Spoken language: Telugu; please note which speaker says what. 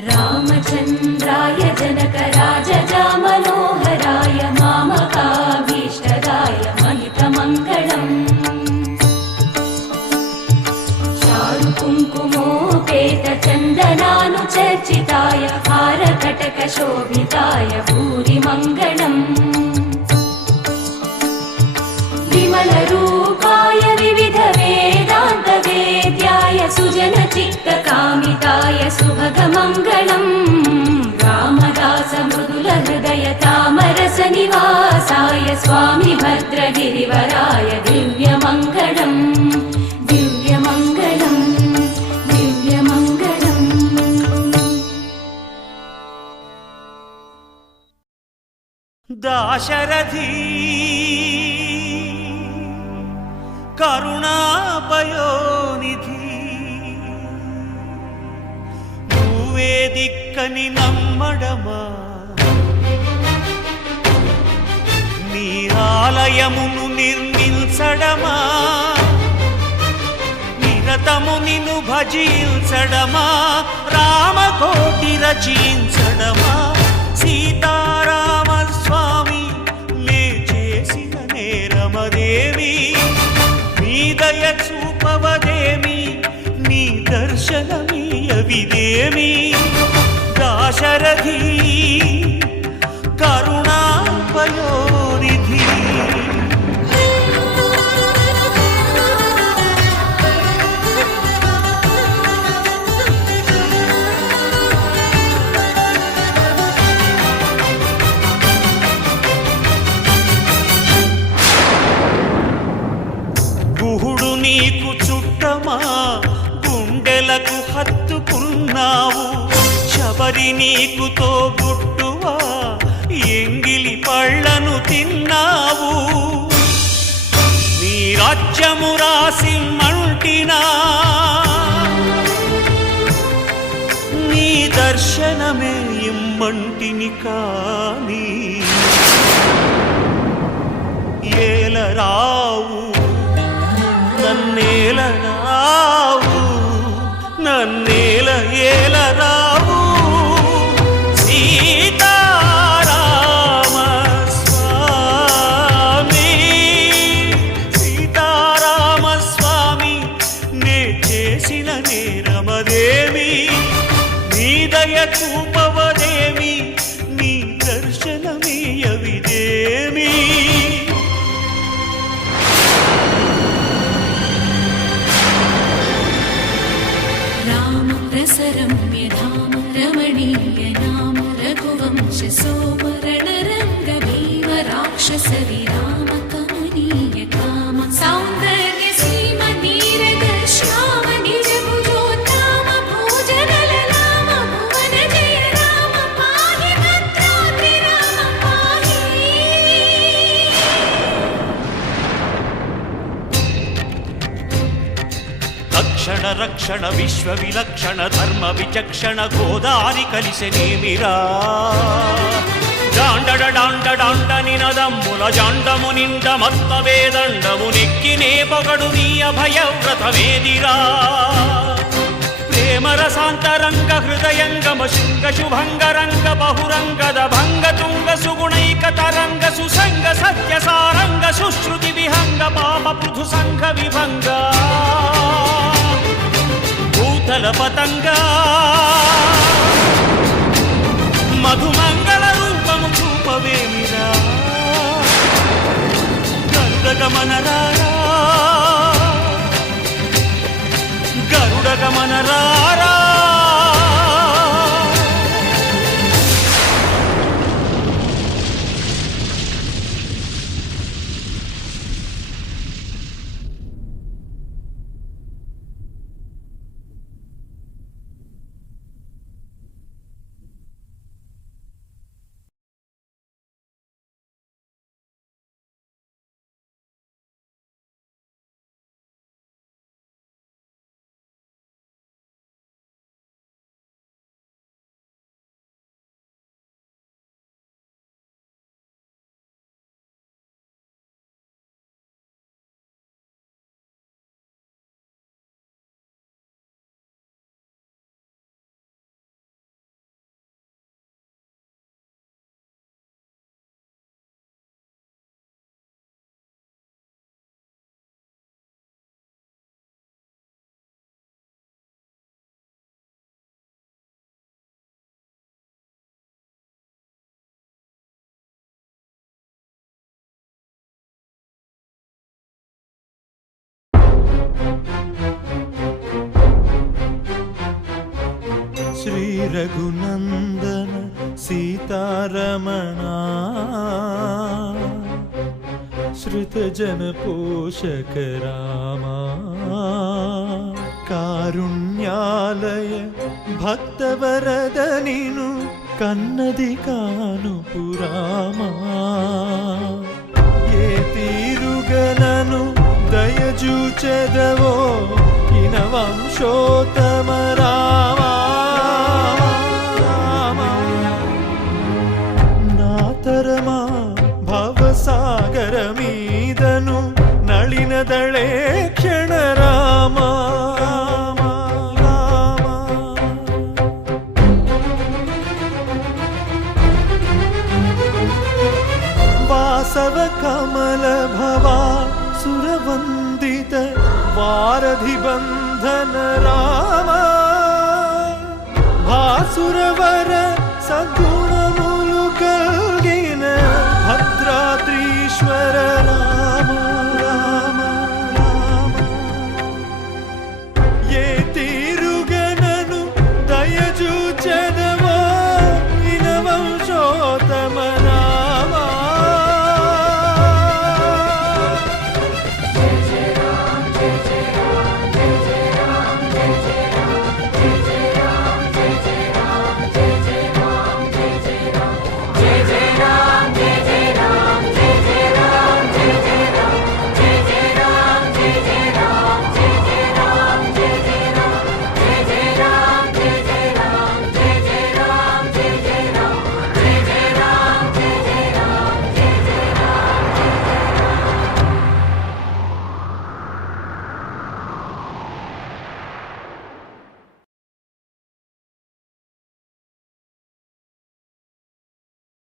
Speaker 1: रामचन्द्राय जनकराजजामनोहराय मामकाभीष्टदाय महितमङ्गलम्। चारुकुङ्कुमोपेतचन्दनानुचर्चिताय हारकटकशोभिताय भूरिमङ्गलम्। विमलरूपाय विविधवेदान्तवेद्याय सुजनचित्तकामिताय स्वामि भद्रगिरिवराय दिव्यमङ्गलम् दिव्यमङ्गलम् दिव्यमङ्गलम्
Speaker 2: దాశరథి కరుణాపయోనిధి నువ్వే దిక్కని నమ్మడమా ఆలయమును నిర్మించడమా? నిరతము నిన్ను భజించడమా? రామకోటి రచించడమా? సీతారామ స్వామి నే చేసిన నేరమదేవి నీ దయ చూపవదేమి? నీ దర్శనమీయవిదేమి? దాశరథీ కరుణా కరుణాపయోనిధి గుహుడు నీకు చుట్టమా? గుండెలకు హత్తుకున్నావు? శబరి నీకు తోబుట్టువా? ఎంగ పళ్ళను తిన్నావు. నీ రాజ్యము రాసి మంటినా నీ దర్శనమే ఇమ్మంటిని కానీ. ఏలరావు నన్నేలరావు నన్నేల ఏలరావు సీతారామ
Speaker 1: रघुवंश
Speaker 2: రక్షణ రక్షణ విశ్వ విలక్షణ ధర్మ విచక్షణ గోదారి కలిసెనేమిరా జాండడ డాండ డాండ నినదమ్ముల జాండము నిండ మత్త వేదండము నెక్కినే పొగడు నీ అభయవ్రతమేదిరా ప్రేమరసాంతరంగ హృదయంగమ శృంగ శుభంగరంగ బహురంగద భంగ తుంగ సుగుణైక తరంగ సుసంగ సత్య సారంగ సుశ్రుతి విహంగ పాప పృథు సంఘ విభంగా. భూతల మధుమంగళ రూపము చూపవేమిరా? గరుడ గమనరారా గరుడ గమనరారా
Speaker 3: శ్రీ రఘునందన సీతారమణ శ్రుతజన పోషక రామా కారుణ్యాలయ భక్తవరద నిను కన్నది కాను పురామా ఏ తీరుగనను കാതളേ ക്ഷണരാമ വാസവ കമല ഭവ സുരവന്ദിത വാരധിബന്ധന രാമ. ഭാസുരവര സഗുണമുലുകൽകിന ഭദ്രാദ്രീശ്വര രാമ